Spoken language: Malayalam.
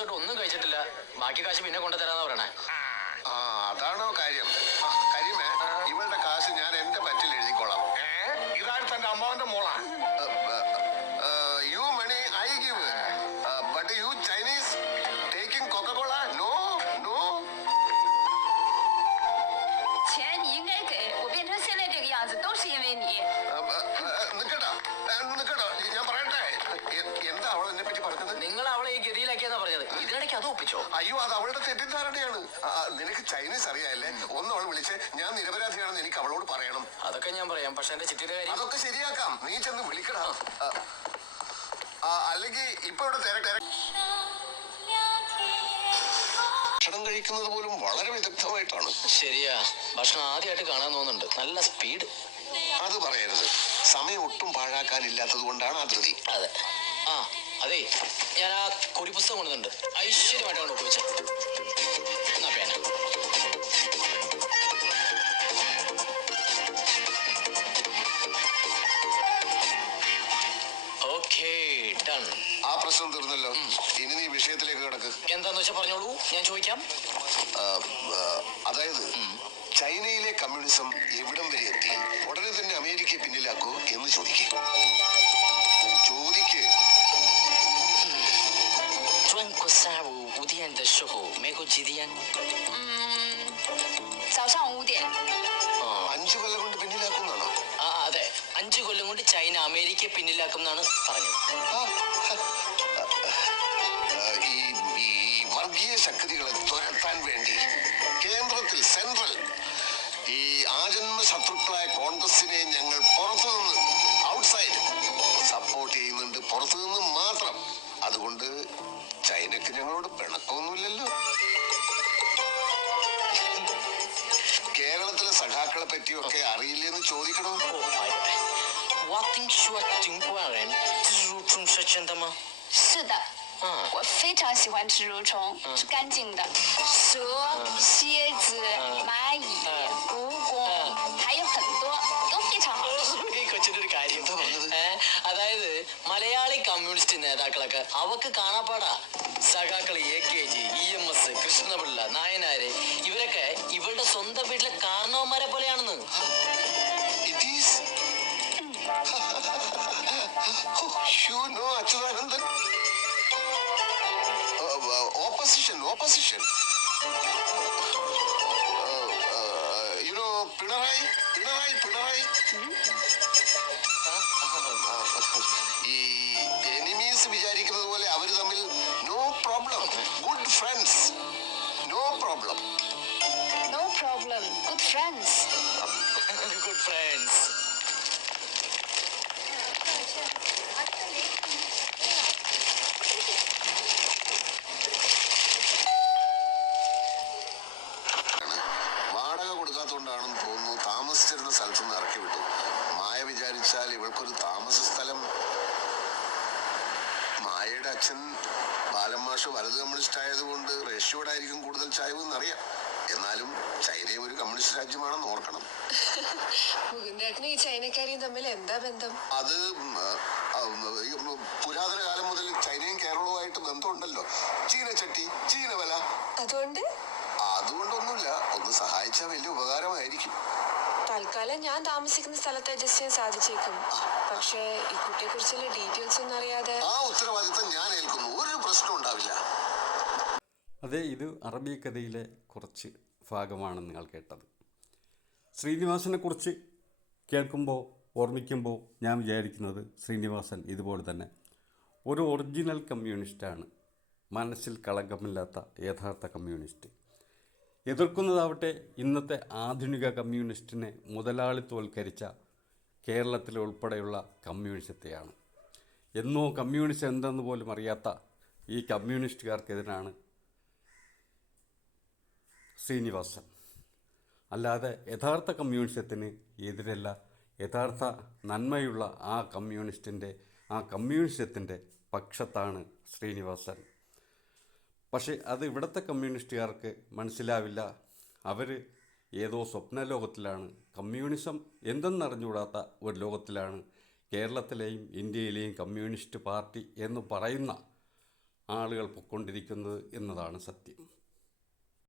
ദിവസമായിട്ട് ഒന്നും കഴിച്ചിട്ടില്ല. ബാക്കി കാശ് പിന്നെ കൊണ്ടുതരാന്ന് പറയണേ. ആ അതാണോ കാര്യം? കരിമേ, ഇവളുടെ കാശ് ഞാൻ എന്റെ പറ്റിൽ എഴുതിക്കോളാം. ഇതാരും തന്റെ അമ്മാവന്റെ മോളാ. You money I give, but you Chinese taking Coca-Cola? No no. 钱你应该给我，变成现在这个样子都是因为你。 നിക്കട്ടോ നിക്കട്ടോ, ഞാൻ പറയട്ടെ. എന്താ അവൾ എന്നെ പറ്റി പറഞ്ഞത്? നിങ്ങൾ അവളെ ഈ ഗതിയിലാക്കിയെന്നാ പറഞ്ഞത്. ഇതിനിടയ്ക്ക് അത് ഒപ്പിച്ചോ? അയ്യോ, അത് അവളുടെ തെറ്റിദ്ധാരണയാണ്. നിനക്ക് ചൈനീസ് അറിയാല്ലേ? ഒന്ന് അവൾ വിളിച്ച് ഞാൻ നിരപരാധിയാണെന്ന് എനിക്ക് അവളോട് പറയണം. അതൊക്കെ ഞാൻ പറയാം, പക്ഷെ എന്റെ ചിട്ടിയുടെ കാര്യം. അതൊക്കെ ശരിയാക്കാം, നീ ചെന്ന് വിളിക്കണം. അല്ലെങ്കിൽ ഇപ്പൊ ഇവിടെ ഭക്ഷണം കഴിക്കുന്നത് പോലും വളരെ വിദഗ്ധമായിട്ടാണ്. ശരിയാ, ഭക്ഷണം ആദ്യമായിട്ട് കാണാൻ തോന്നുന്നുണ്ട്. നല്ല സ്പീഡ്. അത് പറയരുത്. സമയം ഒട്ടും പാഴാക്കാനില്ലാത്തത് കൊണ്ടാണ് ആ ധൃതി. അതെ. ആ അതെ, ഞാൻ ആ കൊടി പുസ്തകം കൊണ്ടുവന്നുണ്ട്. ഐശ്വര്യമായിട്ടാണ് ഒപ്പിച്ചത്. എന്നാ പേന. Okay, done. ആ പ്രശ്നം തീർന്നല്ലോ. ഇനി നീ വിഷയത്തിലേക്ക് കിടക്ക്. എന്താന്ന് വെച്ചാൽ പറഞ്ഞോളൂ, ഞാൻ ചോദിക്കാം. അതായത് ചൈനയിലെ കമ്മ്യൂണിസം എവിടം വരെ എത്തി? ഉടനെ തന്നെ അമേരിക്കയെ പിന്നിലാക്കൂ എന്ന് ചോദിക്കേ. 中国下午5点的时候，美国几点？早上5点。 5 കൊല്ലം കൊണ്ട് പിന്നിലാക്കുന്നാണോ? ആ അതെ, 5 കൊല്ലം കൊണ്ട് ചൈന അമേരിക്കയെ പിന്നിലാക്കും എന്നാണ് പറഞ്ഞത്. ഈ വർഗീയ ശക്തികളെ തുരത്താൻ വേണ്ടി കേന്ദ്രത്തിൽ സെൻട്രൽ ഈ ആജന്മ ശത്രുക്കളായ കോൺഗ്രസിനെ ഞങ്ങൾ പുറത്തുനിന്ന് ഔട്ട്സൈഡ് സപ്പോർട്ട് ചെയ്യുന്നുണ്ട്, പുറത്തുനിന്ന് മാത്രം. അതുകൊണ്ട് ചൈനക്ക് ഞങ്ങളോട് പിണക്കമൊന്നുമില്ലല്ലോ. കേരളത്തിലെ സഖാക്കളെ പറ്റിയൊക്കെ അറിയില്ലെന്ന് ചോദിക്കണോ? 我听说中国人吃蠕虫是真的吗？是的。我非常喜欢吃蠕虫，是干净的。蛇、蝎子、蚂蚁、蜈蚣，还有很多都非常好吃。 കൊച്ചിന്റെ ഒരു കാര്യം, അതായത് മലയാളി കമ്മ്യൂണിസ്റ്റ് നേതാക്കളൊക്കെ അവക്ക് കാണാപ്പാടാ. സഖാക്കള് AKG, EMS, കൃഷ്ണപിള്ള, നായനാര് ഇവരൊക്കെ ഇവരുടെ സ്വന്തം വീട്ടിലെ കാരണവന്മാരെ പോലെയാണെന്ന്. അച്യുതാനന്ദൻ ഓപ്പോസിഷൻ പിണറായി ഈ എനിമീസ് വിചാരിക്കുന്നത് പോലെ അവര് തമ്മിൽ no problem, good friends. No problem. No problem, good friends. Good friends. വാടക കൊടുക്കാത്തോണ്ടാണെന്ന് തോന്നുന്നു താമസിച്ചിരുന്ന സ്ഥലത്തുനിന്ന് ഇറക്കി വിട്ടു. മായ വിചാരിച്ചാൽ ഇവൾക്കൊരു താമസ സ്ഥലം. മായയുടെ അച്ഛൻ ബാലമാഷ് വലത് കമ്മ്യൂണിസ്റ്റ് ആയതുകൊണ്ട് റഷ്യയോടായിരിക്കും കൂടുതൽ ചായ്വ് എന്നറിയാം. എന്നാലും ചൈനയും ഒരു കമ്മ്യൂണിസ്റ്റ് രാജ്യമാണെന്ന് ഓർക്കണം. മുകുന്ദേട്ടനും ഈ ചൈനക്കാരിയും തമ്മിൽ എന്താ ബന്ധം? അത് പുരാതന കാലം മുതൽ ചൈനയും കേരളവുമായിട്ട് ബന്ധമുണ്ടല്ലോ. ചീനച്ചട്ടി, ചീനവല. അതുകൊണ്ടൊന്നുമില്ല, ഒന്ന് സഹായിച്ചാൽ വലിയ ഉപകാരമായിരിക്കും. തൽക്കാലം ഞാൻ താമസിക്കുന്ന സ്ഥലത്ത് അഡ്ജസ്റ്റ് ചെയ്യാൻ സാധിച്ചേക്കും. പക്ഷേ ഈ കുട്ടിയെ കുറിച്ചുള്ള ഡീറ്റെയിൽസ് ഒന്നും അറിയാതെ. ആ ഉത്തരവാദിത്തം ഞാൻ ഏൽക്കുന്നു, ഒരു പ്രശ്നം ഉണ്ടാവില്ല. അതെ, ഇത് അറബി കഥയിലെ കുറച്ച് ഭാഗമാണ് നിങ്ങൾ കേട്ടത്. ശ്രീനിവാസനെക്കുറിച്ച് കേൾക്കുമ്പോൾ ഓർമ്മിക്കുമ്പോൾ ഞാൻ വിചാരിക്കുന്നത് ശ്രീനിവാസൻ ഇതുപോലെ തന്നെ ഒരു ഒറിജിനൽ കമ്മ്യൂണിസ്റ്റാണ്, മനസ്സിൽ കളങ്കമില്ലാത്ത യഥാർത്ഥ കമ്മ്യൂണിസ്റ്റ്. എതിർക്കുന്നതാവട്ടെ ഇന്നത്തെ ആധുനിക കമ്മ്യൂണിസ്റ്റിനെ മുതലാളിത്വവൽക്കരിച്ച കേരളത്തിലെ ഉൾപ്പെടെയുള്ള കമ്മ്യൂണിസത്തെയാണ്. എന്നോ കമ്മ്യൂണിസം എന്തെന്ന് പോലും അറിയാത്ത ഈ കമ്മ്യൂണിസ്റ്റുകാർക്കെതിരാണ് ശ്രീനിവാസൻ. അല്ലാതെ യഥാർത്ഥ കമ്മ്യൂണിസത്തിന് എതിരല്ല, യഥാർത്ഥ നന്മയുള്ള ആ കമ്മ്യൂണിസത്തിൻ്റെ പക്ഷത്താണ് ശ്രീനിവാസൻ. പക്ഷേ അത് ഇവിടുത്തെ കമ്മ്യൂണിസ്റ്റുകാർക്ക് മനസ്സിലാവില്ല. അവർ ഏതോ സ്വപ്ന ലോകത്തിലാണ്, കമ്മ്യൂണിസം എന്തെന്നറിഞ്ഞുകൂടാത്ത ഒരു ലോകത്തിലാണ് കേരളത്തിലെയും ഇന്ത്യയിലെയും കമ്മ്യൂണിസ്റ്റ് പാർട്ടി എന്ന് പറയുന്ന ആളുകൾ പൊക്കൊണ്ടിരിക്കുന്നത് എന്നതാണ് സത്യം.